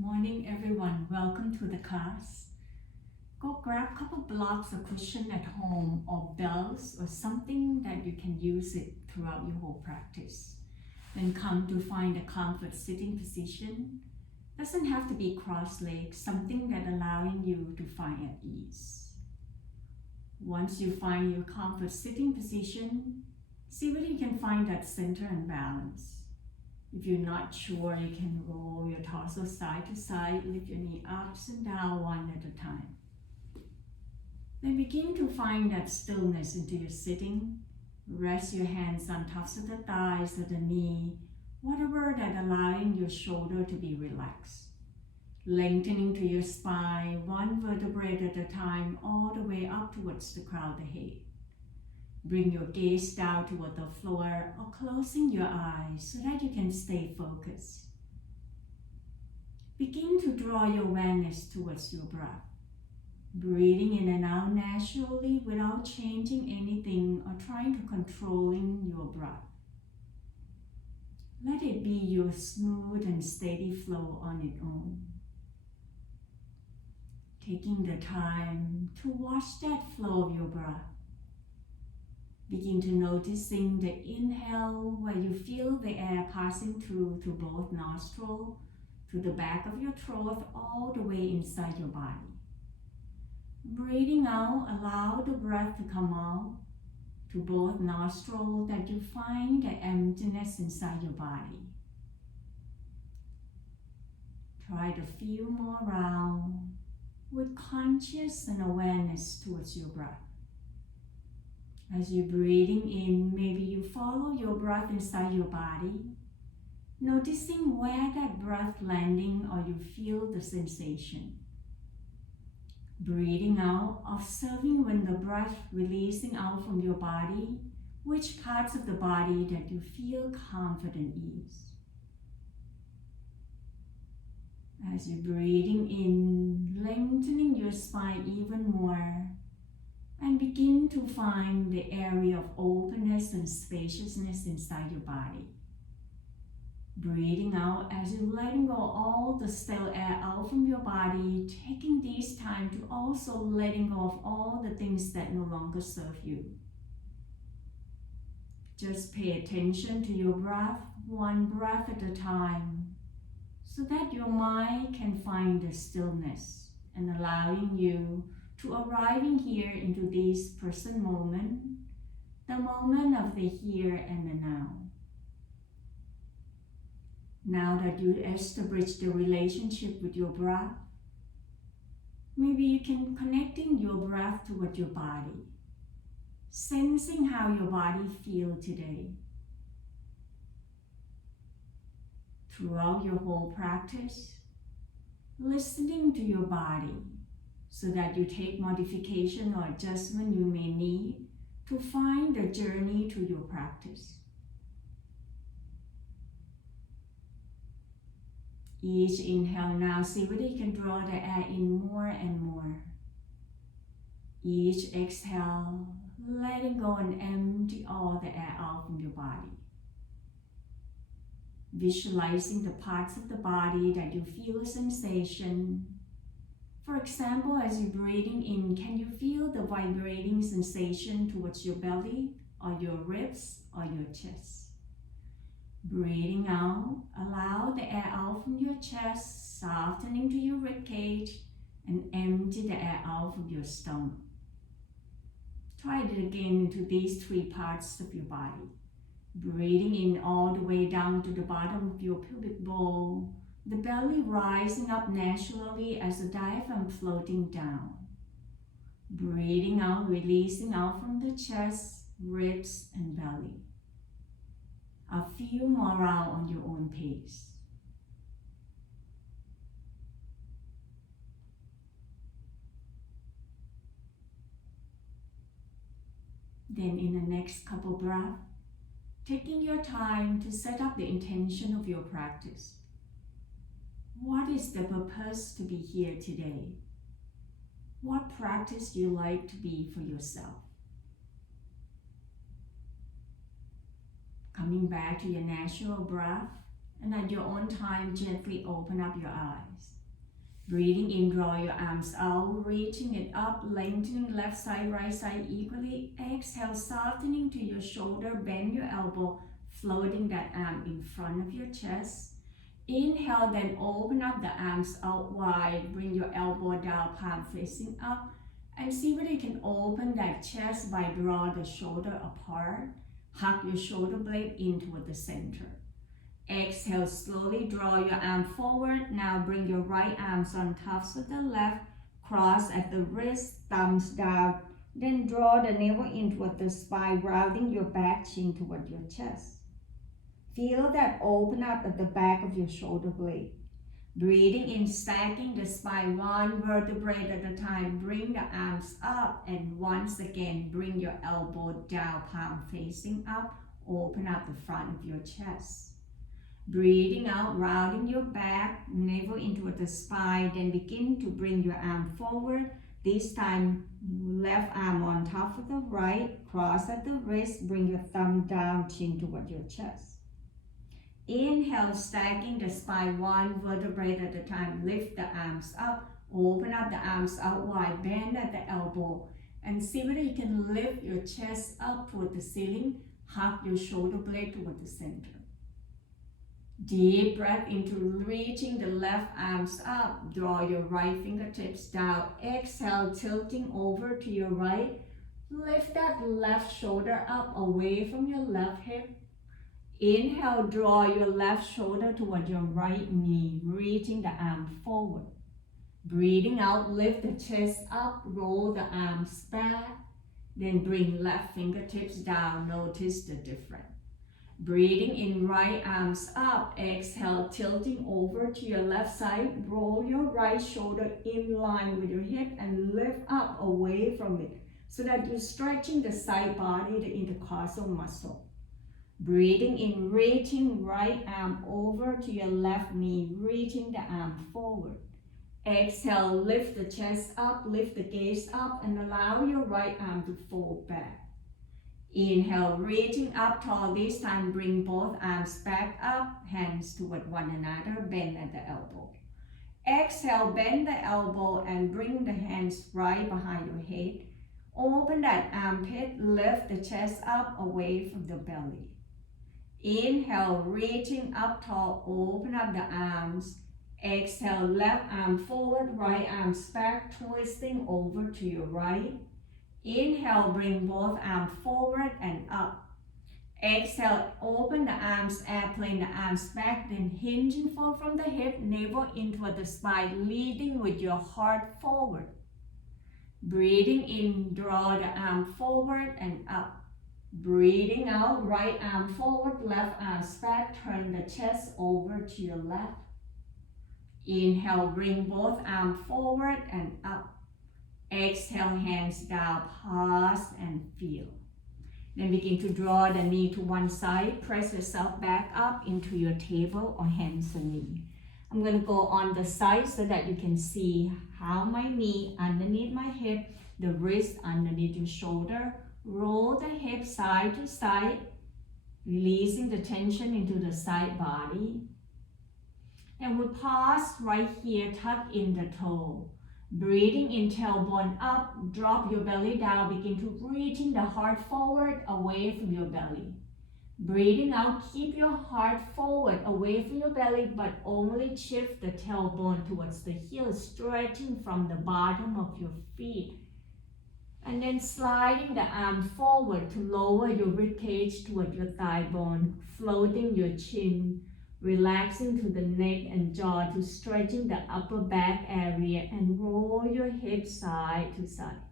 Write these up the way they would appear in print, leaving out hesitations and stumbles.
Morning, everyone. Welcome to the class. Go grab a couple blocks of cushion at home or bells or something that you can use it throughout your whole practice. Then come to find a comfort sitting position. Doesn't have to be cross-legged, something that allowing you to find at ease. Once you find your comfort sitting position, see whether you can find that center and balance. If you're not sure, you can roll your torso side to side, lift your knee ups and down one at a time. Then begin to find that stillness into your sitting. Rest your hands on tops of the thighs or the knee, whatever that allowing your shoulder to be relaxed. Lengthening to your spine, one vertebrae at a time, all the way up towards the crown of the head. Bring your gaze down toward the floor or closing your eyes so that you can stay focused. Begin to draw your awareness towards your breath. Breathing in and out naturally without changing anything or trying to controlling your breath. Let it be your smooth and steady flow on its own. Taking the time to watch that flow of your breath. Begin to noticing the inhale where you feel the air passing through to both nostrils, to the back of your throat, all the way inside your body. Breathing out, allow the breath to come out to both nostrils, that you find the emptiness inside your body. Try to feel more round with conscious and awareness towards your breath. As you're breathing in, maybe you follow your breath inside your body, noticing where that breath landing or you feel the sensation. Breathing out, observing when the breath releasing out from your body, which parts of the body that you feel comfort and ease. As you're breathing in, lengthening your spine even more, and begin to find the area of openness and spaciousness inside your body. Breathing out as you're letting go all the stale air out from your body, taking this time to also letting go of all the things that no longer serve you. Just pay attention to your breath, one breath at a time, so that your mind can find the stillness and allowing you to arriving here into this present moment, the moment of the here and the now. Now that you establish the relationship with your breath, maybe you can connecting your breath toward your body, sensing how your body feels today. Throughout your whole practice, listening to your body, so that you take modification or adjustment you may need to find the journey to your practice. Each inhale now, see whether you can draw the air in more and more. Each exhale, letting go and empty all the air out from your body. Visualizing the parts of the body that you feel a sensation. For example, as you're breathing in, can you feel the vibrating sensation towards your belly or your ribs or your chest? Breathing out, allow the air out from your chest, softening to your rib cage, and empty the air out from your stomach. Try it again into these three parts of your body. Breathing in all the way down to the bottom of your pubic bowl, the belly rising up naturally as the diaphragm floating down. Breathing out, releasing out from the chest, ribs, and belly. A few more rounds on your own pace. Then in the next couple breaths, taking your time to set up the intention of your practice. What is the purpose to be here today? What practice you like to be for yourself? Coming back to your natural breath And at your own time, gently open up your eyes. Breathing in, draw your arms out, reaching it up, lengthening left side, right side equally. Exhale, softening to your shoulder, bend your elbow, floating that arm in front of your chest. Inhale, then open up the arms out wide, bring your elbow down, palm facing up, and see whether you can open that chest by draw the shoulder apart. Hug your shoulder blade in toward the center. Exhale, slowly draw your arm forward. Now bring your right arms on tops of the left. Cross at the wrist, thumbs down. Then draw the navel in toward the spine, rounding your back, chin toward your chest. Feel that open up at the back of your shoulder blade. Breathing in, stacking the spine one vertebrae at a time. Bring the arms up, and once again, bring your elbow down, palm facing up. Open up the front of your chest. Breathing out, rounding your back, navel into the spine, then begin to bring your arm forward. This time, left arm on top of the right, cross at the wrist, bring your thumb down, chin toward your chest. Inhale, stacking the spine one vertebrae at a time. Lift the arms up, open up the arms out wide, bend at the elbow, and see whether you can lift your chest up toward the ceiling. Hug your shoulder blade toward the center. Deep breath into reaching the left arms up. Draw your right fingertips down. Exhale, tilting over to your right. Lift that left shoulder up away from your left hip. Inhale, draw your left shoulder toward your right knee, reaching the arm forward. Breathing out, lift the chest up, roll the arms back. Then bring left fingertips down. Notice the difference. Breathing in, right arms up. Exhale, tilting over to your left side. Roll your right shoulder in line with your hip and lift up away from it so that you're stretching the side body, the intercostal muscle. Breathing in, reaching right arm over to your left knee, reaching the arm forward. Exhale, lift the chest up, lift the gaze up, and allow your right arm to fold back. Inhale, reaching up tall. This time, bring both arms back up, hands toward one another, bend at the elbow. Exhale, bend the elbow and bring the hands right behind your head. Open that armpit, lift the chest up away from the belly. Inhale, reaching up tall, open up the arms. Exhale, left arm forward, right arms back, twisting over to your right. Inhale, bring both arms forward and up. Exhale, open the arms, airplane the arms back, then hinging forward from the hip, navel into the spine, leading with your heart forward. Breathing in, draw the arm forward and up. Breathing out, right arm forward, left arm back, turn the chest over to your left. Inhale, bring both arms forward and up. Exhale, hands down, pause and feel. Then begin to draw the knee to one side, press yourself back up into your table or hands and knee. I'm going to go on the side so that you can see how my knee underneath my hip, the wrist underneath your shoulder. Roll the hip side to side, releasing the tension into the side body. And we pause right here, tuck in the toe. Breathing in, tailbone up, drop your belly down, begin to reaching the heart forward, away from your belly. Breathing out, keep your heart forward, away from your belly, but only shift the tailbone towards the heel, stretching from the bottom of your feet. And then sliding the arm forward to lower your ribcage toward your thigh bone, floating your chin, relaxing to the neck and jaw to stretching the upper back area, and roll your hips side to side.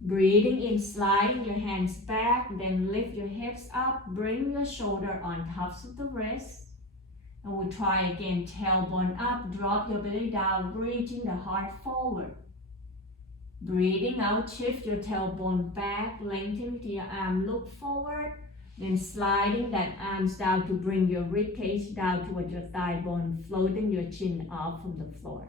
Breathing in, sliding your hands back, then lift your hips up, bring your shoulder on tops of the wrist. And we'll try again, tailbone up, drop your belly down, reaching the heart forward. Breathing out, shift your tailbone back, lengthen with your arm, look forward. Then sliding that arms down to bring your ribcage down toward your thigh bone, floating your chin off from the floor.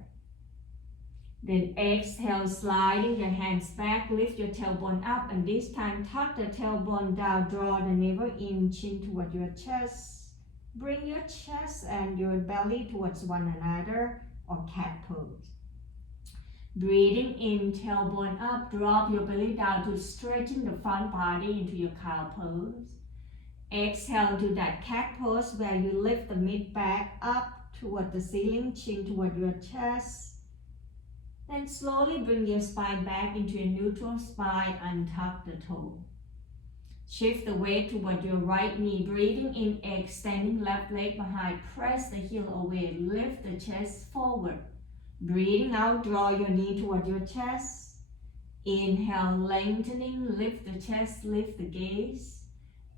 Then exhale, sliding your hands back, lift your tailbone up, and this time tuck the tailbone down, draw the navel in, chin toward your chest. Bring your chest and your belly towards one another, or cat pose. Breathing in, tailbone up, drop your belly down to stretching the front body into your cow pose. Exhale to that cat pose where you lift the mid back up toward the ceiling, chin toward your chest. Then slowly bring your spine back into a neutral spine, untuck the toe. Shift the weight toward your right knee, breathing in, extending left leg behind, press the heel away, lift the chest forward. Breathing out, draw your knee toward your chest. Inhale, lengthening, lift the chest, lift the gaze.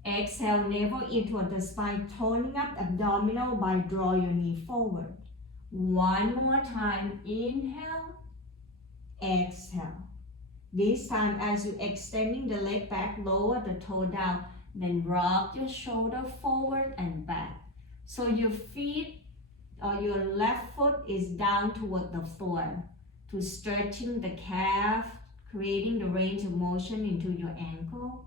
Exhale, navel in toward the spine, toning up abdominal by draw your knee forward. One more time, inhale, exhale. This time as you extending the leg back, lower the toe down, then rock your shoulder forward and back. So your feet or your left foot is down toward the floor to stretching the calf, creating the range of motion into your ankle.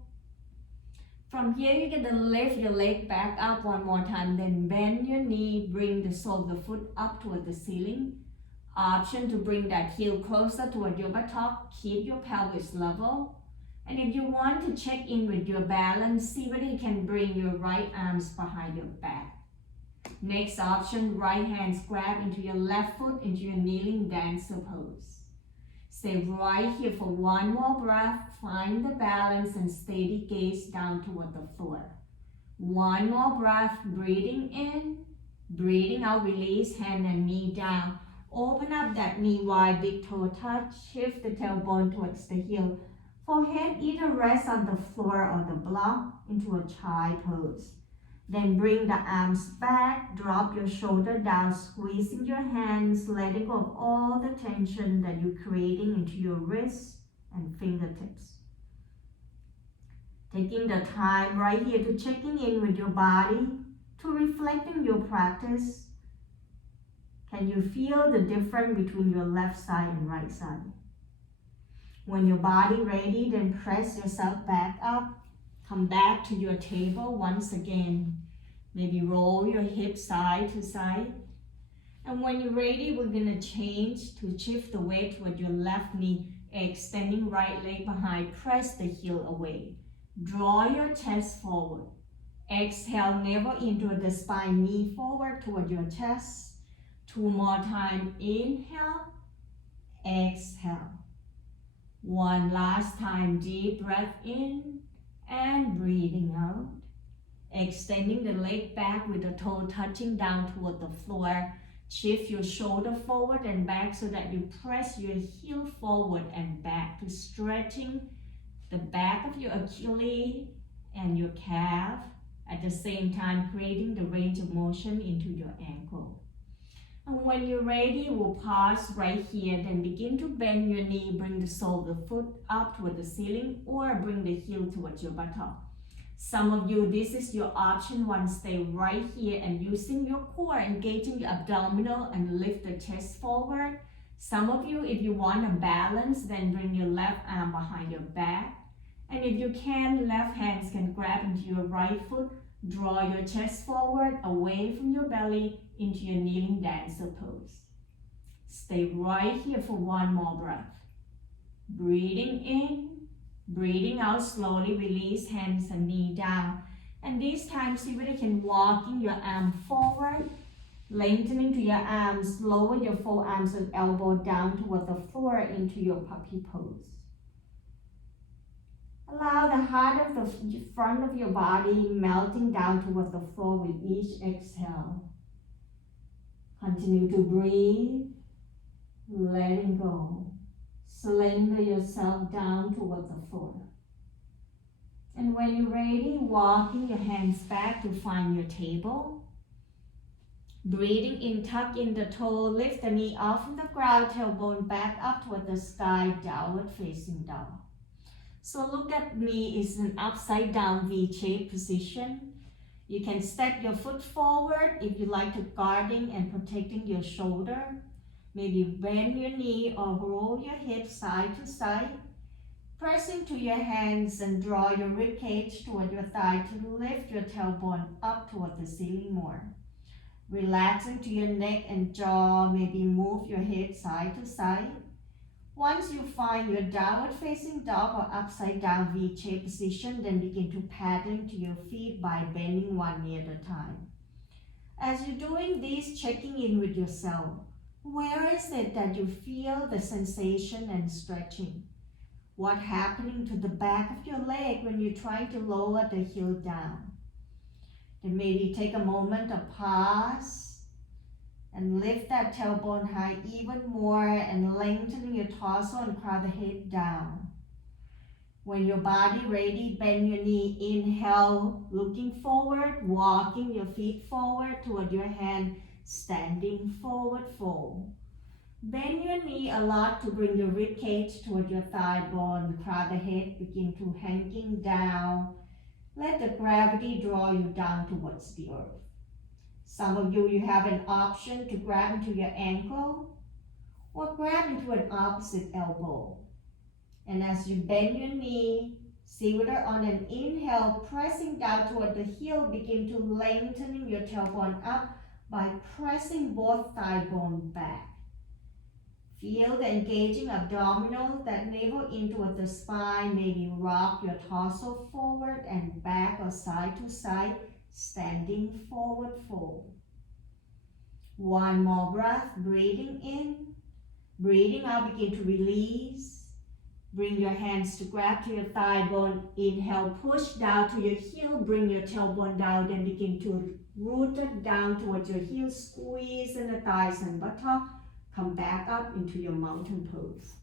From here, you're going to lift your leg back up one more time, then bend your knee, bring the sole of the foot up toward the ceiling. Option to bring that heel closer toward your buttock, keep your pelvis level. And if you want to check in with your balance, see whether you can bring your right arms behind your back. Next option, right hands grab into your left foot into your kneeling dancer pose. Stay right here for one more breath, find the balance and steady gaze down toward the floor. One more breath, breathing in, breathing out, release hand and knee down. Open up that knee wide, big toe touch, shift the tailbone towards the heel. Forehead either rest on the floor or the block into a child pose. Then bring the arms back, drop your shoulder down, squeezing your hands, letting go of all the tension that you're creating into your wrists and fingertips. Taking the time right here to checking in with your body, to reflecting your practice. Can you feel the difference between your left side and right side? When your body ready, then press yourself back up. Come back to your table once again. Maybe roll your hips side to side. And when you're ready, we're going to change to shift the weight toward your left knee, extending right leg behind. Press the heel away. Draw your chest forward. Exhale, navel into the spine, knee forward toward your chest. Two more time, inhale, exhale. One last time, deep breath in and breathing out. Extending the leg back with the toe touching down toward the floor. Shift your shoulder forward and back so that you press your heel forward and back to stretching the back of your Achilles and your calf. At the same time, creating the range of motion into your ankle. And when you're ready, we'll pause right here, then begin to bend your knee, bring the sole of the foot up toward the ceiling or bring the heel towards your buttock. Some of you, this is your option one, stay right here and using your core, engaging your abdominal and lift the chest forward. Some of you, if you want a balance, then bring your left arm behind your back. And if you can, left hands can grab into your right foot, draw your chest forward, away from your belly, into your kneeling dancer pose. Stay right here for one more breath. Breathing in, breathing out slowly, release hands and knee down. And this time, see whether you can walking your arm forward, lengthening to your arms, lower your forearms and elbow down toward the floor into your puppy pose. Allow the heart of the front of your body melting down toward the floor with each exhale. Continue to breathe, letting go. Slender yourself down toward the floor. And when you're ready, walking your hands back to find your table. Breathing in, tuck in the toe, lift the knee off from the ground, tailbone back up toward the sky, downward facing dog. So look at me, it's an upside down V-shaped position. You can step your foot forward if you like to guarding and protecting your shoulder. Maybe bend your knee or roll your hips side to side. Press pressing to your hands and draw your rib cage toward your thigh to lift your tailbone up toward the ceiling more. Relaxing to your neck and jaw, maybe move your head side to side. Once you find your downward facing dog or upside down V-shaped position, then begin to paddle to your feet by bending one knee at a time. As you're doing this, checking in with yourself. Where is it that you feel the sensation and stretching? What's happening to the back of your leg when you're trying to lower the heel down? Then maybe take a moment to pause and lift that tailbone high even more and lengthening your torso and crowd the head down. When your body ready, bend your knee, inhale, looking forward, walking your feet forward toward your hand, standing forward fold. Bend your knee a lot to bring your rib cage toward your thigh bone, crowd the head, begin to hanging down. Let the gravity draw you down towards the earth. Some of you have an option to grab into your ankle or grab into an opposite elbow. And as you bend your knee, see whether on an inhale, pressing down toward the heel, begin to lengthening your tailbone up by pressing both thigh bone back. Feel the engaging abdominal, that navel in toward the spine. Maybe rock your torso forward and back or side to side, standing forward fold. One more breath, breathing in, breathing out, begin to release. Bring your hands to grab to your thigh bone. Inhale, push down to your heel, bring your tailbone down, then begin to root it down towards your heel, squeeze in the thighs and buttock. Come back up into your mountain pose.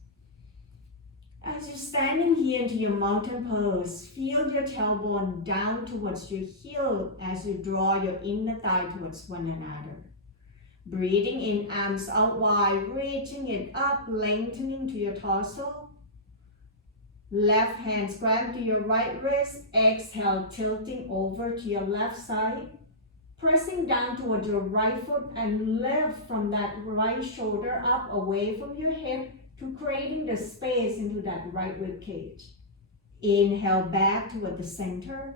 As you're standing here into your mountain pose, feel your tailbone down towards your heel as you draw your inner thigh towards one another. Breathing in, arms out wide, reaching it up, lengthening to your torso. Left hand grab to your right wrist, exhale, tilting over to your left side. Pressing down toward your right foot and lift from that right shoulder up away from your hip to creating the space into that right rib cage. Inhale back toward the center.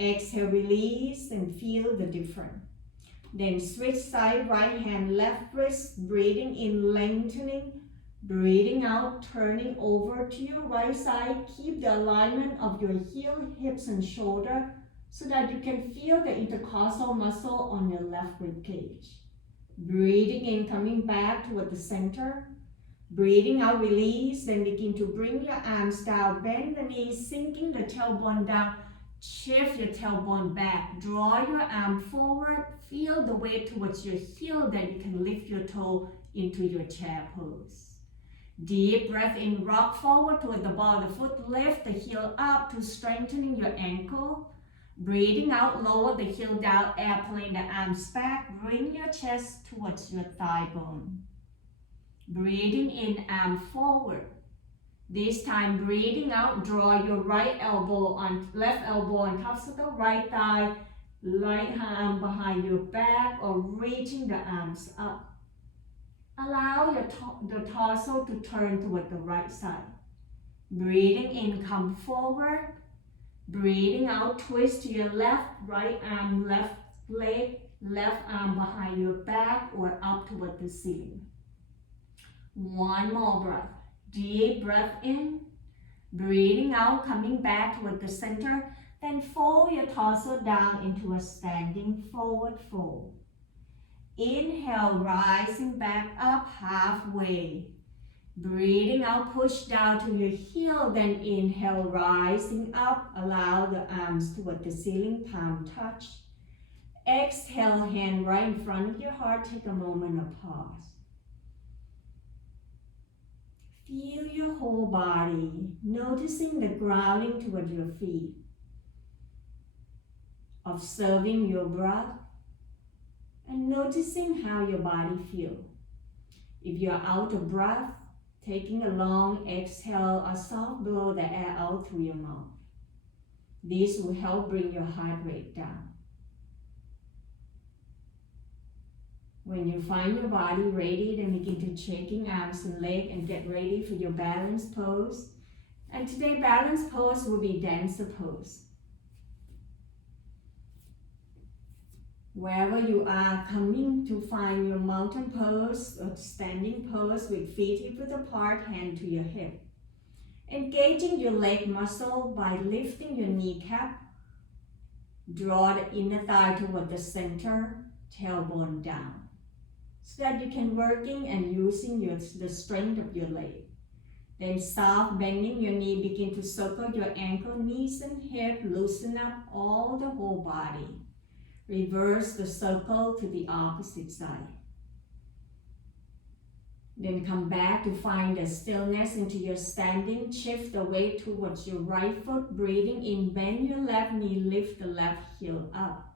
Exhale, release and feel the difference. Then switch side, right hand, left wrist, breathing in, lengthening. Breathing out, turning over to your right side. Keep the alignment of your heel, hips, and shoulder so that you can feel the intercostal muscle on your left rib cage. Breathing in, coming back toward the center. Breathing out, release. Then begin to bring your arms down, bend the knees, sinking the tailbone down. Shift your tailbone back. Draw your arm forward. Feel the weight towards your heel, then you can lift your toe into your chair pose. Deep breath in, rock forward toward the ball of the foot. Lift the heel up to strengthening your ankle. Breathing out, lower the heel down, airplane the arms back. Bring your chest towards your thigh bone. Breathing in, arm forward. This time, breathing out, draw your left elbow on top of the right thigh. Right arm behind your back or reaching the arms up. Allow the torso to turn toward the right side. Breathing in, come forward. Breathing out, twist to your left, right arm, left leg, left arm behind your back or up toward the ceiling. One more breath. Deep breath in. Breathing out, coming back toward the center. Then fold your torso down into a standing forward fold. Inhale, rising back up halfway. Breathing out, push down to your heel, then inhale, rising up. Allow the arms toward the ceiling, palm touch. Exhale, hand right in front of your heart. Take a moment of pause. Feel your whole body, noticing the grounding toward your feet. Observing your breath and noticing how your body feels. If you're out of breath, taking a long exhale or soft blow the air out through your mouth. This will help bring your heart rate down. When you find your body ready, then begin to shaking arms and legs and get ready for your balance pose. And today balance pose will be dancer pose. Wherever you are coming to find your mountain pose or standing pose with feet hip width apart, hand to your hip. Engaging your leg muscle by lifting your kneecap. Draw the inner thigh toward the center, tailbone down. So that you can working and using the strength of your leg. Then soft bending your knee, begin to circle your ankle, knees and hip, loosen up all the whole body. Reverse the circle to the opposite side. Then come back to find the stillness into your standing. Shift the weight towards your right foot. Breathing in, bend your left knee, lift the left heel up.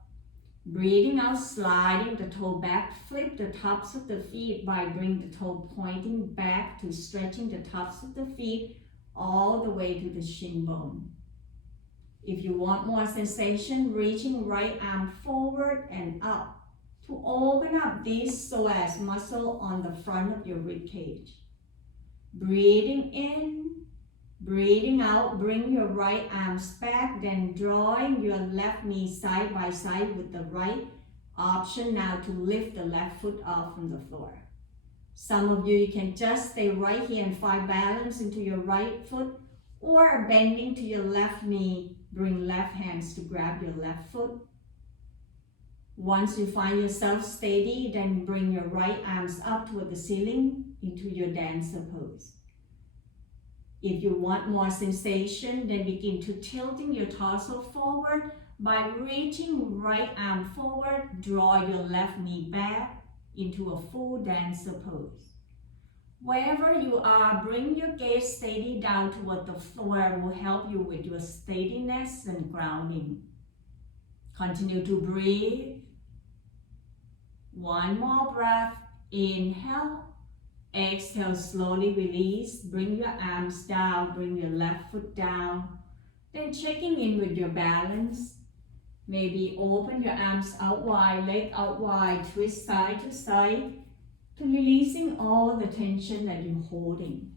Breathing out, sliding the toe back. Flip the tops of the feet by bringing the toe pointing back to stretching the tops of the feet all the way to the shin bone. If you want more sensation, reaching right arm forward and up to open up this psoas muscle on the front of your rib cage. Breathing in, breathing out, bring your right arms back, then drawing your left knee side by side with the right. Option now to lift the left foot off from the floor. Some of you can just stay right here and find balance into your right foot, or bending to your left knee, bring left hands to grab your left foot. Once you find yourself steady, then bring your right arms up toward the ceiling into your dancer pose. If you want more sensation, then begin to tilting your torso forward by reaching right arm forward. Draw your left knee back into a full dancer pose. Wherever you are, bring your gaze steady down toward the floor. Will help you with your steadiness and grounding. Continue to breathe. One more breath. Inhale. Exhale, slowly release. Bring your arms down. Bring your left foot down. Then checking in with your balance. Maybe open your arms out wide, leg out wide, twist side to side, to releasing all the tension that you're holding.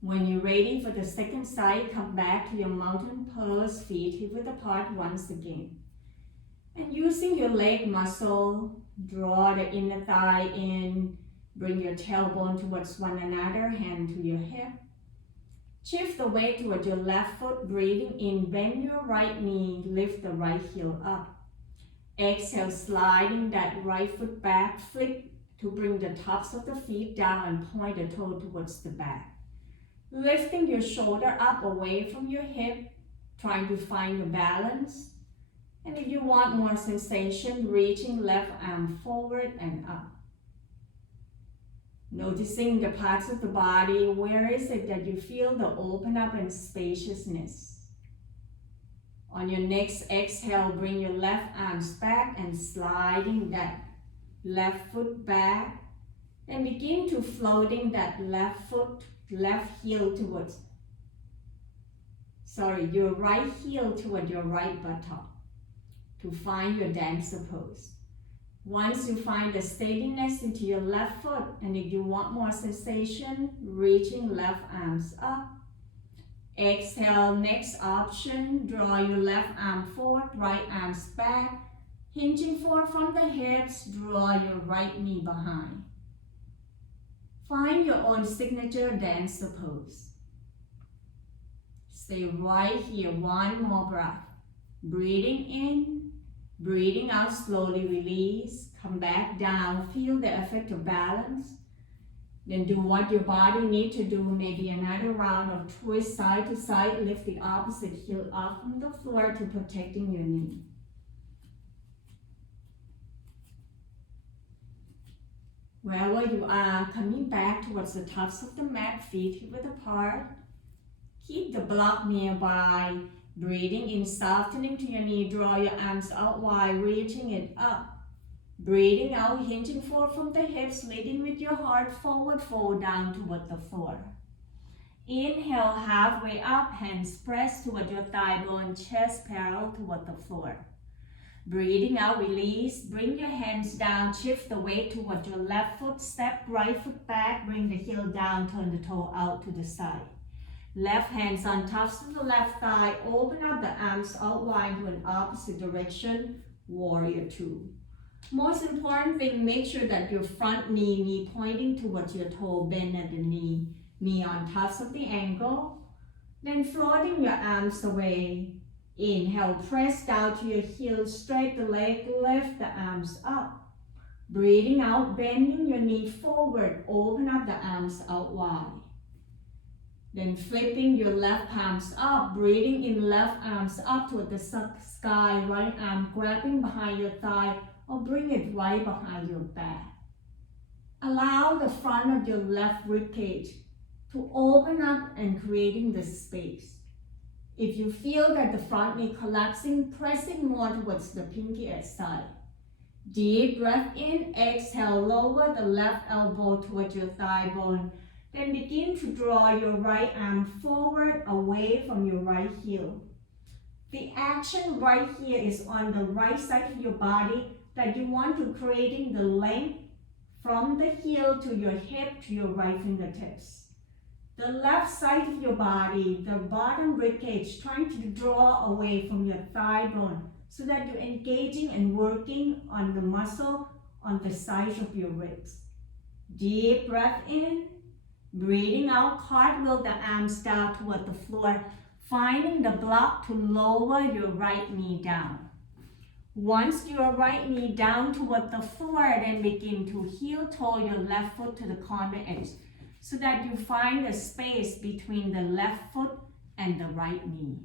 When you're ready for the second side, come back to your mountain pose, feet hip width apart once again. And using your leg muscle, draw the inner thigh in, bring your tailbone towards one another, hand to your hip. Shift the weight towards your left foot, breathing in, bend your right knee, lift the right heel up. Exhale, sliding that right foot back, flip to bring the tops of the feet down and point the toe towards the back. Lifting your shoulder up away from your hip, trying to find a balance. And if you want more sensation, reaching left arm forward and up. Noticing the parts of the body, where is it that you feel the open up and spaciousness? On your next exhale, bring your left arms back and sliding that left foot back. And begin to floating that left heel towards, your right heel toward your right buttock to find your dancer pose. Once you find the steadiness into your left foot, and if you want more sensation, reaching left arms up. Exhale, next option, draw your left arm forward, right arms back, hinging forward from the hips, draw your right knee behind. Find your own signature dancer pose. Stay right here, one more breath. Breathing in, breathing out, slowly release, come back down, feel the effect of balance. Then do what your body needs to do, maybe another round of twist side to side, lift the opposite heel up from the floor to protecting your knee. Wherever you are, coming back towards the tops of the mat, feet hip width apart. Keep the block nearby. Breathing in, softening to your knee, draw your arms out wide, reaching it up. Breathing out, hinging forward from the hips, leading with your heart, forward fold down toward the floor. Inhale, halfway up, hands pressed toward your thigh bone, chest parallel toward the floor. Breathing out, release. Bring your hands down, shift the weight toward your left foot, step right foot back, bring the heel down, turn the toe out to the side. Left hands on top of the left thigh, open up the arms out wide to an opposite direction, warrior two. Most important thing, make sure that your front knee pointing towards your toe, bend at the knee on top of the ankle. Then floating your arms away. Inhale, press down to your heels, straight the leg, lift the arms up. Breathing out, bending your knee forward, open up the arms out wide. Then flipping your left palms up, breathing in left arms up toward the sky, right arm grabbing behind your thigh or bring it right behind your back. Allow the front of your left ribcage to open up and creating the space. If you feel that the front knee collapsing, pressing more towards the pinky edge side. Deep breath in, exhale, lower the left elbow towards your thigh bone. Then begin to draw your right arm forward away from your right heel. The action right here is on the right side of your body that you want to creating the length from the heel to your hip to your right fingertips. The left side of your body, the bottom ribcage, trying to draw away from your thigh bone so that you're engaging and working on the muscle on the sides of your ribs. Deep breath in, breathing out, cartwheel the arms down toward the floor, finding the block to lower your right knee down. Once your right knee down toward the floor, then begin to heel toe your left foot to the corner edge, so that you find a space between the left foot and the right knee.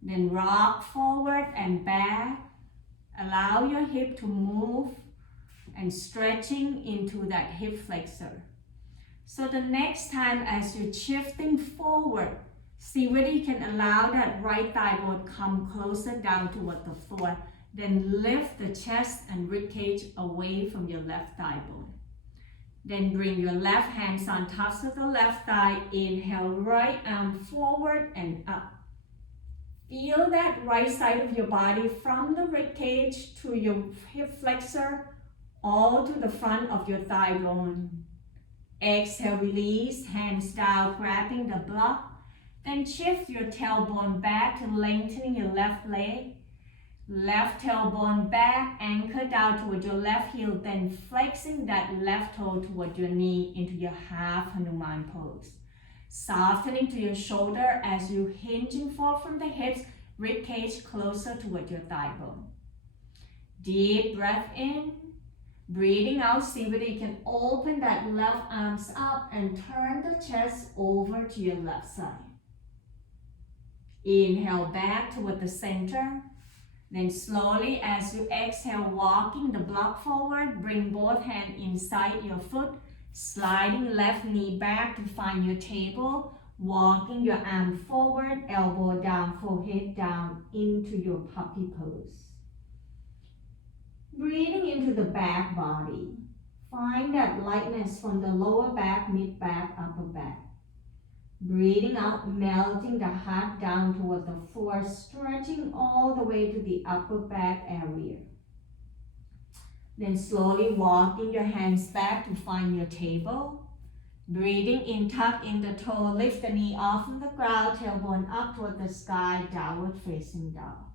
Then rock forward and back. Allow your hip to move and stretching into that hip flexor. So the next time as you're shifting forward, see whether you can allow that right thigh bone come closer down toward the floor. Then lift the chest and ribcage away from your left thigh bone. Then bring your left hands on top of the left thigh. Inhale, right arm forward and up. Feel that right side of your body from the ribcage to your hip flexor, all to the front of your thigh bone. Exhale, release, hands down, grabbing the block. Then shift your tailbone back to lengthening your left leg. Left tailbone back, anchor down toward your left heel, then flexing that left toe toward your knee into your half Hanuman pose. Softening to your shoulder as you hinging forward from the hips, ribcage closer toward your thigh bone. Deep breath in, breathing out, see whether you can open that left arms up and turn the chest over to your left side. Inhale back toward the center. Then slowly as you exhale, walking the block forward, bring both hands inside your foot, sliding left knee back to find your table, walking your arm forward, elbow down, forehead down into your puppy pose. Breathing into the back body, find that lightness from the lower back, mid back, upper back. Breathing out, melting the heart down toward the floor, stretching all the way to the upper back area. Then slowly walking your hands back to find your table. Breathing in, tuck in the toe, lift the knee off from the ground, tailbone up toward the sky, downward facing dog.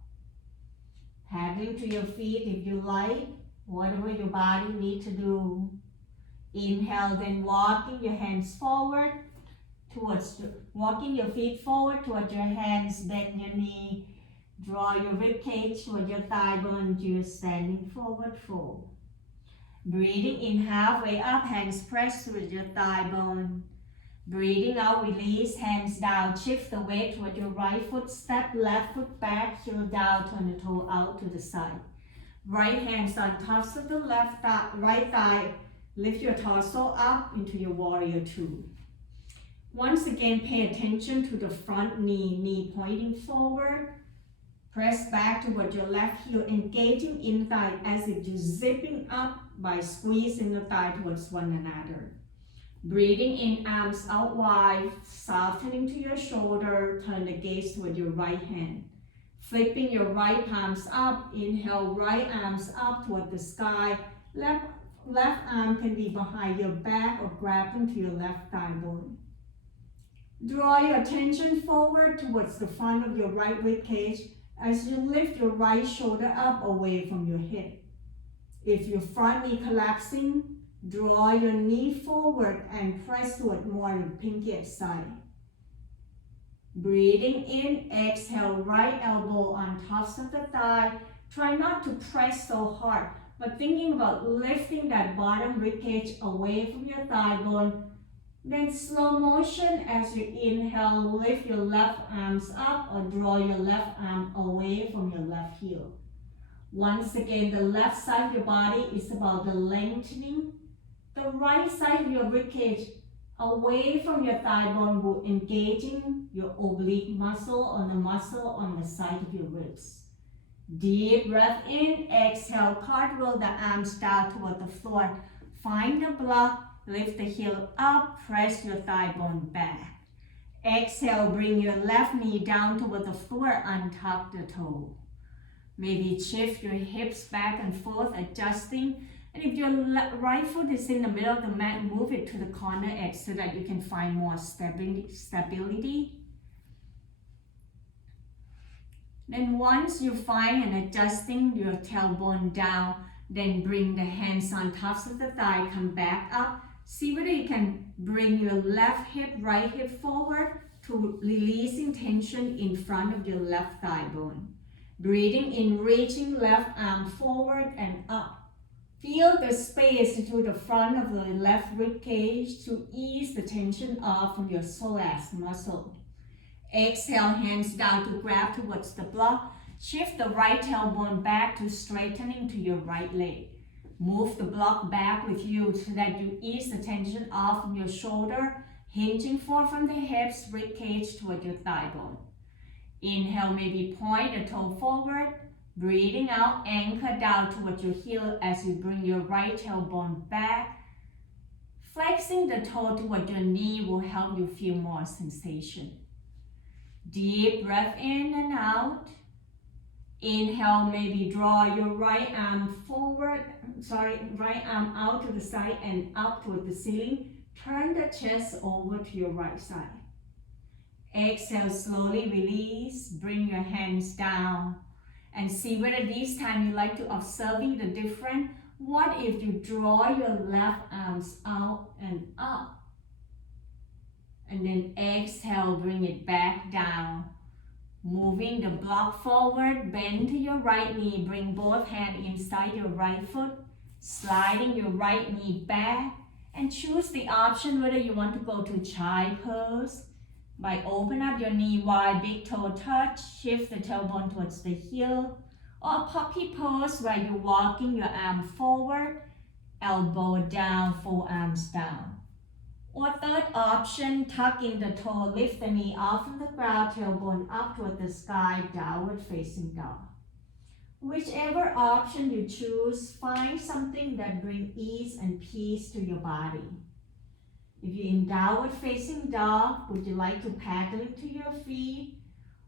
Paddling to your feet if you like, whatever your body needs to do. Inhale, then walking your hands forward, walking your feet forward towards your hands, bend your knee, draw your rib cage toward your thigh bone, you're standing forward fold. Breathing in halfway up, hands pressed towards your thigh bone. Breathing out, release, hands down, shift the weight toward your right foot, step left foot back, heel down, turn the toe out to the side. Right hands on tops of the right thigh, lift your torso up into your warrior two. Once again, pay attention to the front knee pointing forward. Press back toward your left heel, engaging in thigh as if you're zipping up by squeezing the thigh towards one another. Breathing in, arms out wide, softening to your shoulder, turn the gaze toward your right hand. Flipping your right palms up. Inhale, right arms up toward the sky. Left arm can be behind your back or grabbing to your left thigh bone. Draw your attention forward towards the front of your right rib cage as you lift your right shoulder up away from your hip. If your front knee collapsing, draw your knee forward and press toward more the pinky side. Breathing in, exhale, right elbow on tops of the thigh. Try not to press so hard, but thinking about lifting that bottom ribcage away from your thigh bone. Then slow motion as you inhale, lift your left arms up or draw your left arm away from your left heel. Once again, the left side of your body is about the lengthening. The right side of your ribcage away from your thigh bone will engaging your oblique muscle on the side of your ribs. Deep breath in, exhale, cartwheel the arms down toward the floor. Find the block, lift the heel up, press your thigh bone back. Exhale, bring your left knee down toward the floor, untuck the toe. Maybe shift your hips back and forth, adjusting. And if your right foot is in the middle of the mat, move it to the corner edge so that you can find more stability. Then once you find and adjusting your tailbone down, then bring the hands on tops of the thigh, come back up. See whether you can bring your left hip, right hip forward to releasing tension in front of your left thigh bone. Breathing in, reaching left arm forward and up. Feel the space to the front of the left rib cage to ease the tension off from your psoas muscle. Exhale, hands down to grab towards the block. Shift the right tailbone back to straightening to your right leg. Move the block back with you so that you ease the tension off from your shoulder, hinging forward from the hips, rib cage toward your thigh bone. Inhale, maybe point the toe forward. Breathing out, anchor down toward your heel as you bring your right tailbone back. Flexing the toe toward your knee will help you feel more sensation. Deep breath in and out. Inhale, maybe draw your right arm out to the side and up toward the ceiling. Turn the chest over to your right side. Exhale, slowly release. Bring your hands down. And see whether this time you like to observing the different. What if you draw your left arms out and up? And then exhale, bring it back down. Moving the block forward, bend to your right knee. Bring both hands inside your right foot. Sliding your right knee back. And choose the option whether you want to go to child pose. By open up your knee wide, big toe touch, shift the tailbone towards the heel, or puppy pose where you're walking your arm forward, elbow down, forearms down. Or third option, tuck in the toe, lift the knee off from the ground, tailbone up toward the sky, downward facing dog. Whichever option you choose, find something that brings ease and peace to your body. If you're in downward facing dog, would you like to paddle to your feet?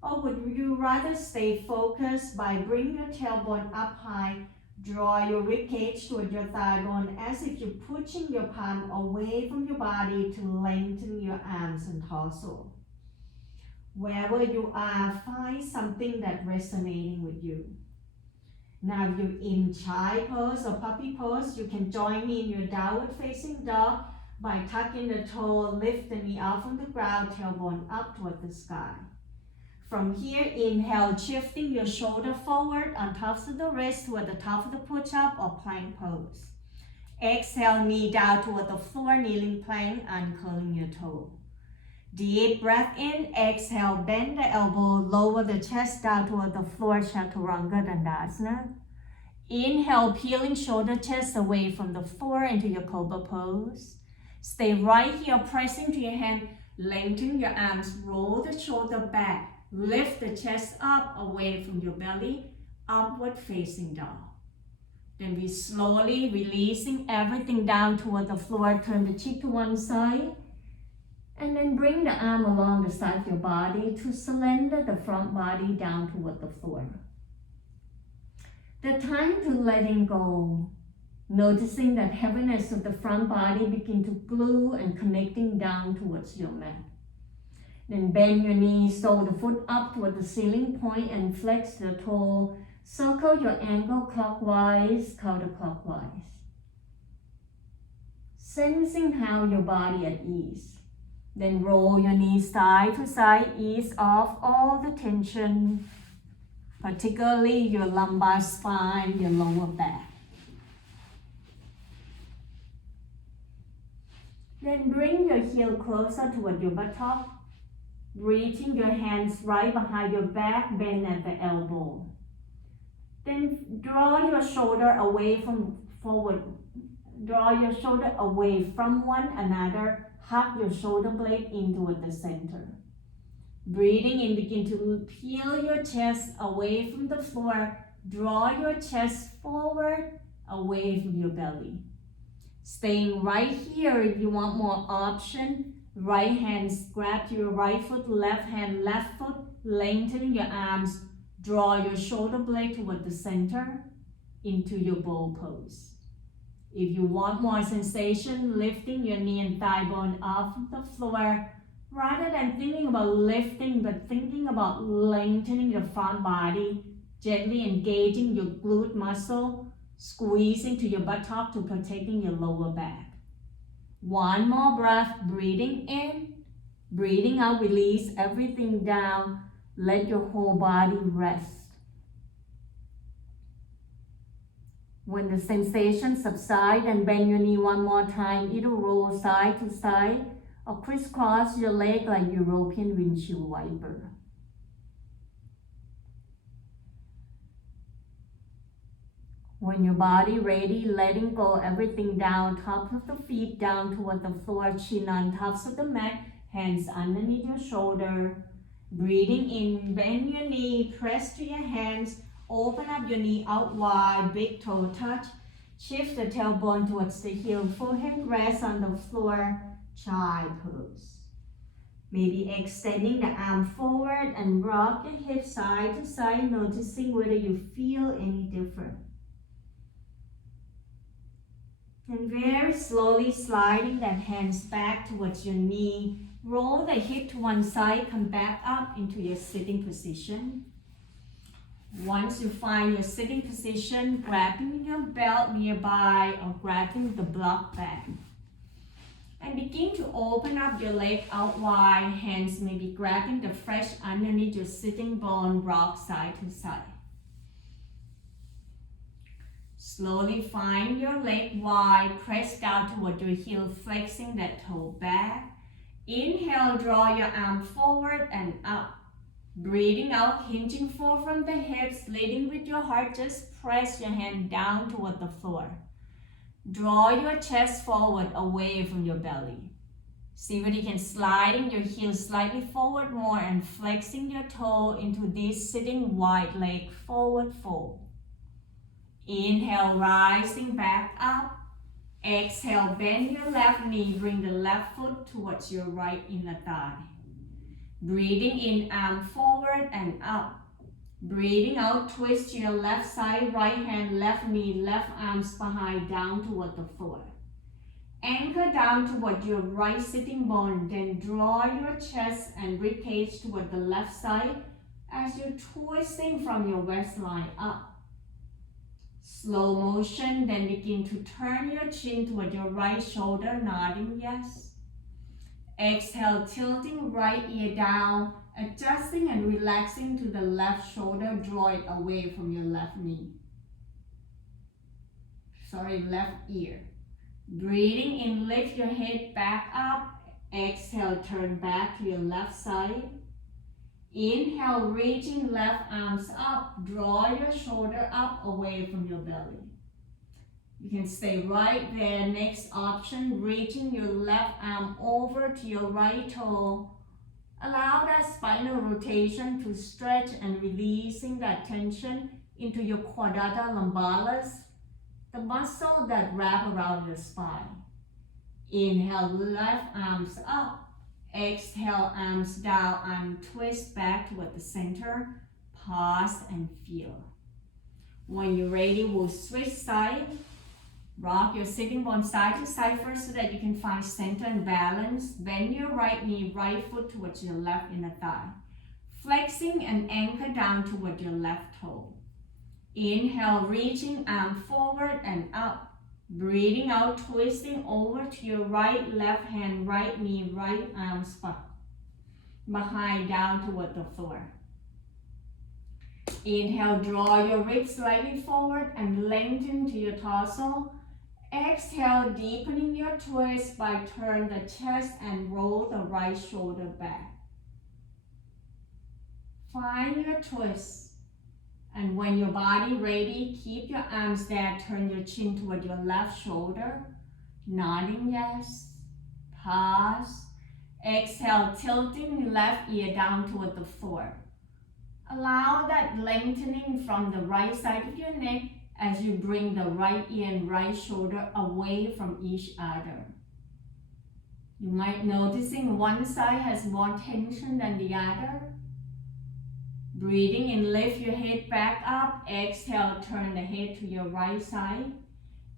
Or would you rather stay focused by bringing your tailbone up high, draw your ribcage toward your thigh bone as if you're pushing your palm away from your body to lengthen your arms and torso. Wherever you are, find something that's resonating with you. Now if you're in child pose or puppy pose, you can join me in your downward facing dog by tucking the toe, lift the knee out from the ground, tailbone up toward the sky. From here, inhale, shifting your shoulder forward on tops of the wrist toward the top of the push-up or plank pose. Exhale, knee down toward the floor, kneeling plank, uncurling your toe. Deep breath in, exhale, bend the elbow, lower the chest down toward the floor, Chaturanga Dandasana. Inhale, peeling shoulder chest away from the floor into your Cobra pose. Stay right here, pressing to your hand, lengthen your arms, roll the shoulder back, lift the chest up away from your belly, upward facing dog. Then we slowly releasing everything down toward the floor, turn the cheek to one side. And then bring the arm along the side of your body to slender the front body down toward the floor. The time to letting go, noticing that heaviness of the front body begin to glue and connecting down towards your mat. Then bend your knees, toe the foot up toward the ceiling point and flex the toe. Circle your ankle clockwise, counterclockwise. Sensing how your body at ease. Then roll your knees side to side, ease off all the tension, particularly your lumbar spine, your lower back. Then bring your heel closer toward your buttock, reaching your hands right behind your back, bend at the elbow. Then draw your shoulder away from forward. Draw your shoulder away from one another. Hug your shoulder blade in toward the center. Breathing in, begin to peel your chest away from the floor. Draw your chest forward, away from your belly. Staying right here if you want more option. Right hand grab your right foot, left hand, left foot. Lengthen your arms. Draw your shoulder blade toward the center into your bow pose. If you want more sensation, lifting your knee and thigh bone off the floor, rather than thinking about lifting, but thinking about lengthening the front body, gently engaging your glute muscle, squeezing to your buttock to protecting your lower back. One more breath, breathing in, breathing out, release everything down, let your whole body rest. When the sensation subsides, and bend your knee one more time, either roll side to side or crisscross your leg like European windshield wiper. When your body ready, letting go everything down, top of the feet down toward the floor, chin on tops of the mat, hands underneath your shoulder. Breathing in, bend your knee, press to your hands, open up your knee out wide, big toe touch. Shift the tailbone towards the heel, forehead rest on the floor, child pose. Maybe extending the arm forward and rock your hips side to side, noticing whether you feel any different. And very slowly sliding that hands back towards your knee. Roll the hip to one side, come back up into your sitting position. Once you find your sitting position, grabbing your belt nearby or grabbing the block bag. And begin to open up your leg out wide, hands maybe grabbing the flesh underneath your sitting bone, rock side to side. Slowly find your leg wide, press down toward your heel, flexing that toe back. Inhale, draw your arm forward and up. Breathing out, hinging forward from the hips, leading with your heart, just press your hand down toward the floor. Draw your chest forward, away from your belly. See whether you can sliding your heels slightly forward more and flexing your toe into this sitting wide leg, forward fold. Inhale, rising back up. Exhale, bend your left knee, bring the left foot towards your right inner thigh. Breathing in, arm forward and up. Breathing out, twist to your left side, right hand, left knee, left arms behind, down toward the floor. Anchor down toward your right sitting bone, then draw your chest and ribcage toward the left side as you're twisting from your waistline up. Slow motion, then begin to turn your chin toward your right shoulder, nodding yes. Exhale, tilting right ear down, adjusting and relaxing to the left shoulder, draw it away from your left knee. Left ear. Breathing in, lift your head back up. Exhale, turn back to your left side. Inhale, reaching left arms up, draw your shoulder up away from your belly. You can stay right there. Next option, reaching your left arm over to your right toe. Allow that spinal rotation to stretch and releasing that tension into your quadrata lumbalis, the muscle that wrap around your spine. Inhale, left arms up. Exhale, arms down and twist back toward the center. Pause and feel. When you're ready, we'll switch side. Rock your sitting bone side to side first so that you can find center and balance. Bend your right knee, right foot towards your left inner thigh. Flexing and anchor down toward your left toe. Inhale, reaching arm forward and up. Breathing out, twisting over to your right, left hand, right knee, right arm spot. Behind down toward the floor. Inhale, draw your ribs slightly forward and lengthen to your torso. Exhale, deepening your twist by turn the chest and roll the right shoulder back. Find your twist. And when your body ready, keep your arms there, turn your chin toward your left shoulder. Nodding yes. Pause. Exhale, tilting left ear down toward the floor. Allow that lengthening from the right side of your neck as you bring the right ear and right shoulder away from each other. You might noticing one side has more tension than the other. Breathing in, lift your head back up. Exhale, turn the head to your right side.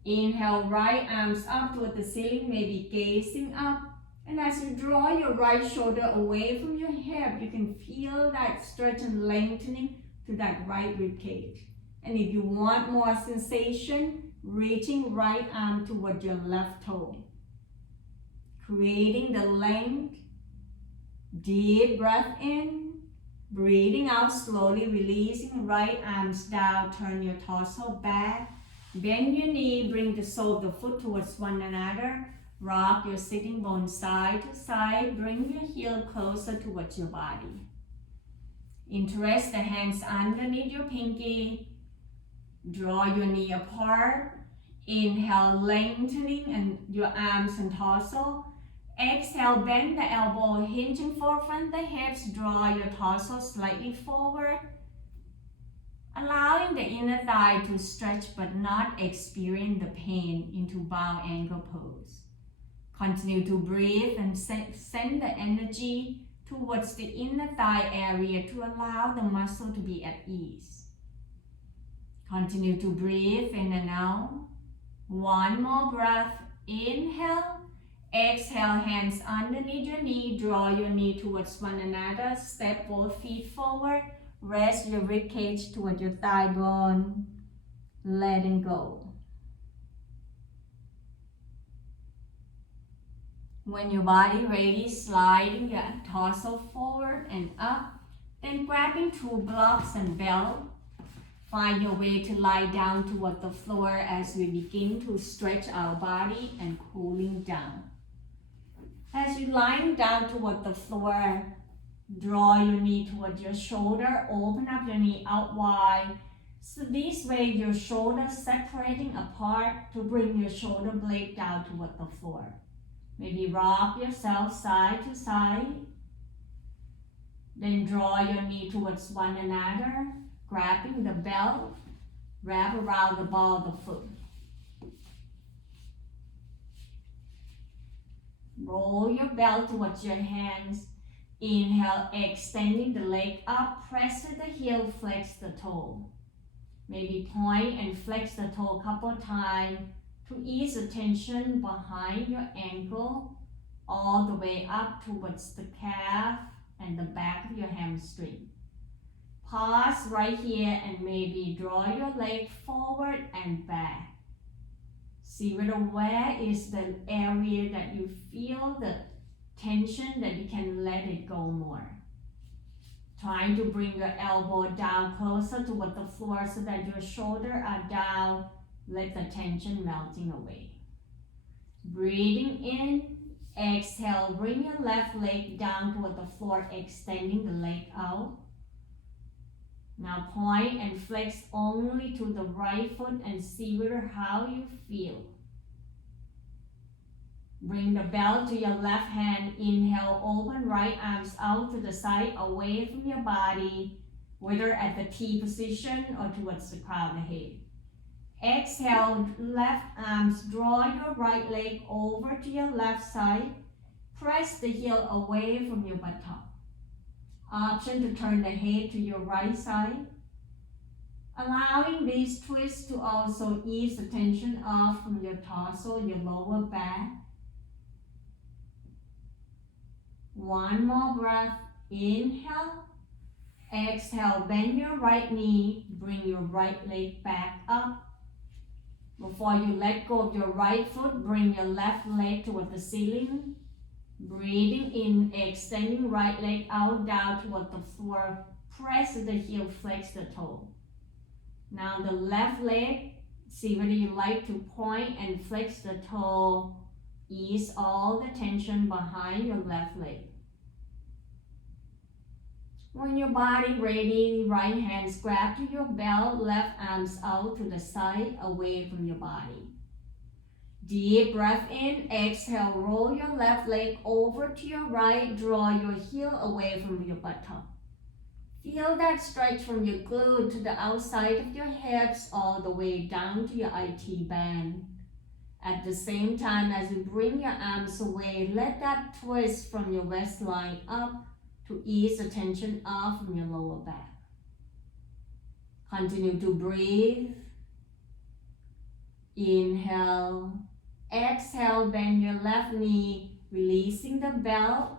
Inhale, right arms up toward the ceiling, maybe gazing up. And as you draw your right shoulder away from your hip, you can feel that stretch and lengthening to that right rib cage. And if you want more sensation, reaching right arm toward your left toe. Creating the length. Deep breath in. Breathing out, slowly releasing right arms down, turn your torso back. Bend your knee, bring the sole of the foot towards one another. Rock your sitting bone side to side, bring your heel closer towards your body. Interest the hands underneath your pinky. Draw your knee apart. Inhale, lengthening and your arms and torso. Exhale, bend the elbow, hinging forefront the hips, draw your torso slightly forward. Allowing the inner thigh to stretch but not experience the pain into bow angle pose. Continue to breathe and send the energy towards the inner thigh area to allow the muscle to be at ease. Continue to breathe in and out. One more breath. Inhale. Exhale, hands underneath your knee. Draw your knee towards one another. Step both feet forward. Rest your rib cage toward your thigh bone. Letting go. When your body ready, sliding your torso forward and up. Then grabbing two blocks and belt. Find your way to lie down toward the floor as we begin to stretch our body and cooling down. As you're lying down toward the floor, draw your knee toward your shoulder, open up your knee out wide. So this way your shoulders separating apart to bring your shoulder blade down toward the floor. Maybe rock yourself side to side. Then draw your knee towards one another, grabbing the belt, wrap around the ball of the foot. Roll your belt towards your hands. Inhale, extending the leg up, press the heel, flex the toe. Maybe point and flex the toe a couple times to ease the tension behind your ankle, all the way up towards the calf and the back of your hamstring. Pause right here and maybe draw your leg forward and back. See where is the area that you feel the tension that you can let it go more. Trying to bring your elbow down closer toward the floor so that your shoulders are down. Let the tension melting away. Breathing in, exhale, bring your left leg down toward the floor, extending the leg out. Now point and flex only to the right foot and see how you feel. Bring the belt to your left hand. Inhale, open right arms out to the side, away from your body, whether at the T position or towards the crown of the head. Exhale, left arms, draw your right leg over to your left side. Press the heel away from your buttock. Option to turn the head to your right side. Allowing this twist to also ease the tension off from your torso, your lower back. One more breath. Inhale. Exhale, bend your right knee. Bring your right leg back up. Before you let go of your right foot, bring your left leg toward the ceiling. Breathing in, extending right leg out, down toward the floor. Press the heel, flex the toe. Now the left leg, see whether you like to point and flex the toe. Ease all the tension behind your left leg. When your body ready, right hands grab to your belt, left arms out to the side, away from your body. Deep breath in, exhale, roll your left leg over to your right, draw your heel away from your buttock. Feel that stretch from your glute to the outside of your hips, all the way down to your IT band. At the same time, as you bring your arms away, let that twist from your waistline up to ease the tension off from your lower back. Continue to breathe. Inhale. Exhale, bend your left knee, releasing the belt.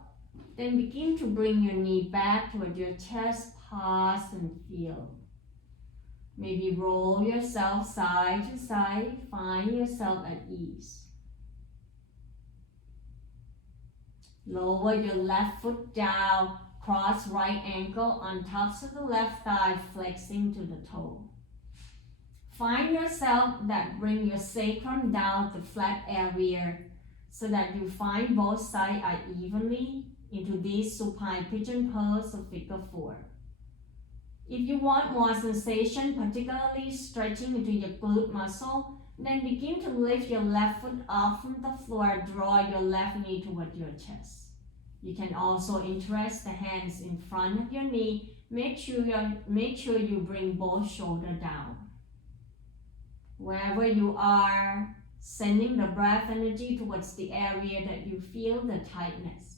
Then begin to bring your knee back toward your chest. Pause and feel. Maybe roll yourself side to side. Find yourself at ease. Lower your left foot down. Cross right ankle on tops of the left thigh, flexing to the toe. Find yourself that bring your sacrum down the flat area so that you find both sides are evenly into this supine pigeon pose of figure 4. If you want more sensation, particularly stretching into your glute muscle, then begin to lift your left foot off from the floor, draw your left knee toward your chest. You can also interest the hands in front of your knee. Make sure you bring both shoulders down. Wherever you are, sending the breath energy towards the area that you feel the tightness.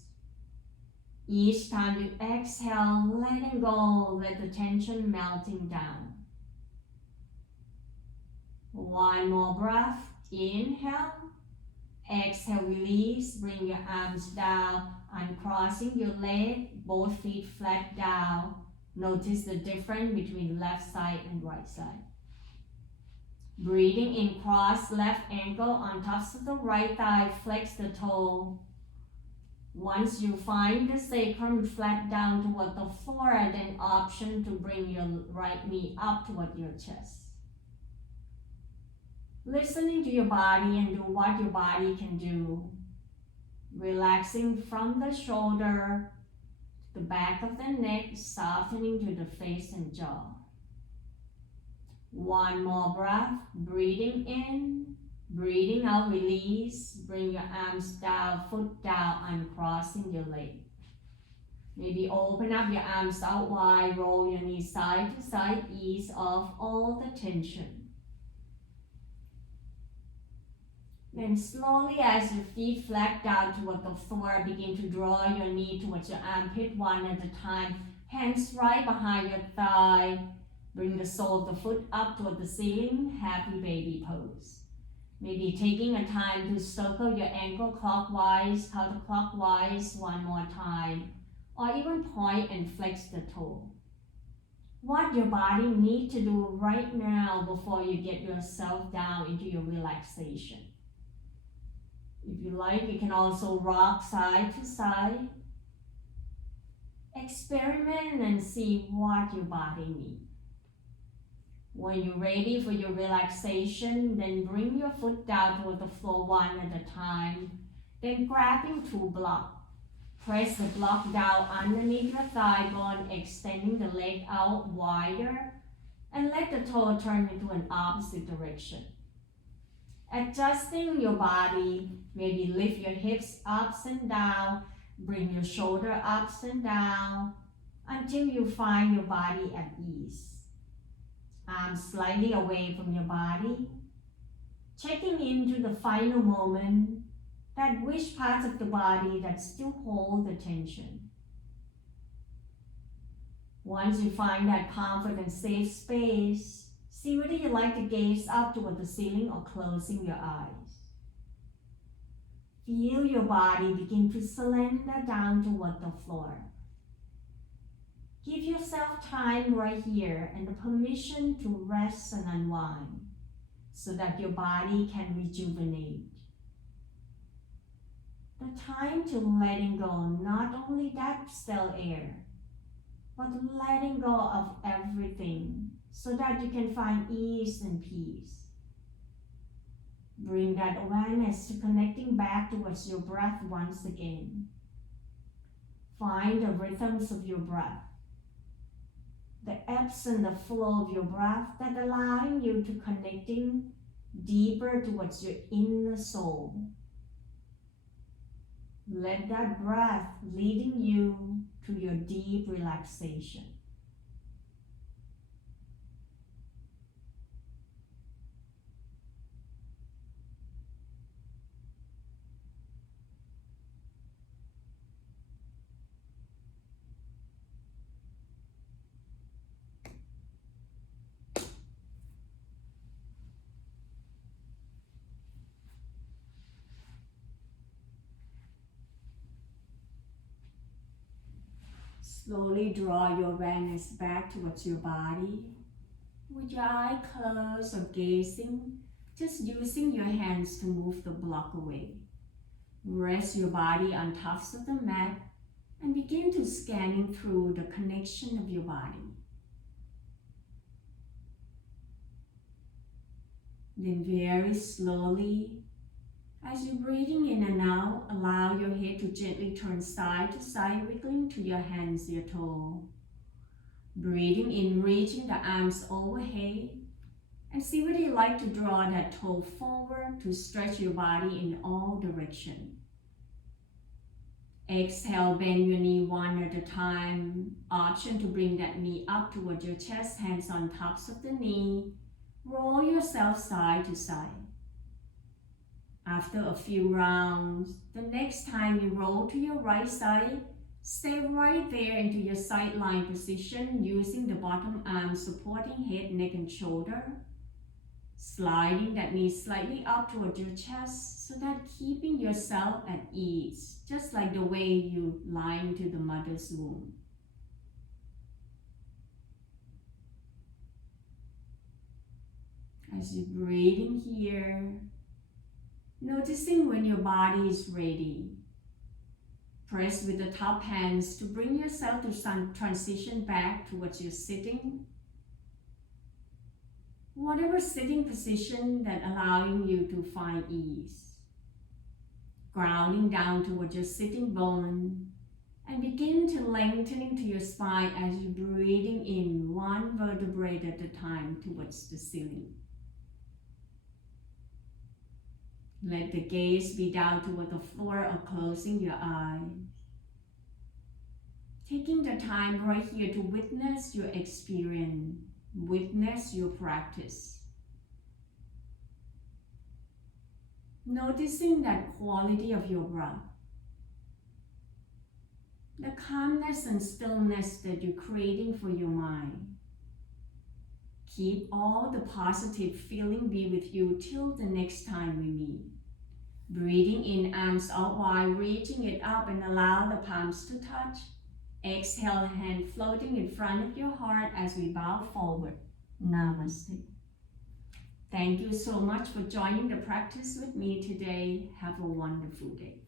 Each time you exhale, letting go, let the tension melting down. One more breath. Inhale. Exhale, release. Bring your arms down. Uncrossing your leg, both feet flat down. Notice the difference between left side and right side. Breathing in, cross left ankle on tops of the right thigh, flex the toe. Once you find the sacrum flat down toward the floor, then option to bring your right knee up toward your chest. Listening to your body and do what your body can do. Relaxing from the shoulder, the back of the neck, softening to the face and jaw. One more breath. Breathing in, breathing out, release. Bring your arms down, foot down, uncrossing your leg. Maybe open up your arms out wide, roll your knees side to side, ease off all the tension. Then slowly, as your feet flat down toward the floor, begin to draw your knee towards your armpit one at a time. Hands right behind your thigh. Bring the sole of the foot up toward the ceiling. Happy baby pose. Maybe taking a time to circle your ankle clockwise, counterclockwise one more time. Or even point and flex the toe. What your body needs to do right now before you get yourself down into your relaxation. If you like, you can also rock side to side. Experiment and see what your body needs. When you're ready for your relaxation, then bring your foot down toward the floor one at a time. Then grabbing two blocks. Press the block down underneath your thigh bone, extending the leg out wider, and let the toe turn into an opposite direction. Adjusting your body, maybe lift your hips up and down, bring your shoulder up and down until you find your body at ease. Arms slightly away from your body, checking into the final moment, that which parts of the body that still hold the tension. Once you find that comfort and safe space, see whether you like to gaze up toward the ceiling or closing your eyes. Feel your body begin to slender down toward the floor. Give yourself time right here and the permission to rest and unwind so that your body can rejuvenate. The time to letting go not only that stale air, but letting go of everything so that you can find ease and peace. Bring that awareness to connecting back towards your breath once again. Find the rhythms of your breath, the ebbs and the flow of your breath that allowing you to connecting deeper towards your inner soul. Let that breath leading you to your deep relaxation. Slowly draw your awareness back towards your body. With your eye closed or gazing, just using your hands to move the block away. Rest your body on top of the mat and begin to scanning through the connection of your body. Then very slowly, as you're breathing in and out, allow your head to gently turn side to side, wiggling to your hands, your toe. Breathing in, reaching the arms overhead, and see whether you like to draw that toe forward to stretch your body in all directions. Exhale, bend your knee one at a time. Option to bring that knee up towards your chest, hands on tops of the knee. Roll yourself side to side. After a few rounds, the next time you roll to your right side, stay right there into your sideline position using the bottom arm supporting head, neck, and shoulder. Sliding that knee slightly up towards your chest so that keeping yourself at ease, just like the way you lie into the mother's womb. As you're breathing here, noticing when your body is ready. Press with the top hands to bring yourself to transition back towards your sitting. Whatever sitting position that allowing you to find ease. Grounding down towards your sitting bone and begin to lengthening to your spine as you're breathing in one vertebrae at a time towards the ceiling. Let the gaze be down toward the floor or closing your eyes. Taking the time right here to witness your experience, witness your practice. Noticing that quality of your breath. The calmness and stillness that you're creating for your mind. Keep all the positive feeling be with you till the next time we meet. Breathing in, arms out wide, reaching it up and allow the palms to touch. Exhale, hand floating in front of your heart as we bow forward. Namaste. Thank you so much for joining the practice with me today. Have a wonderful day.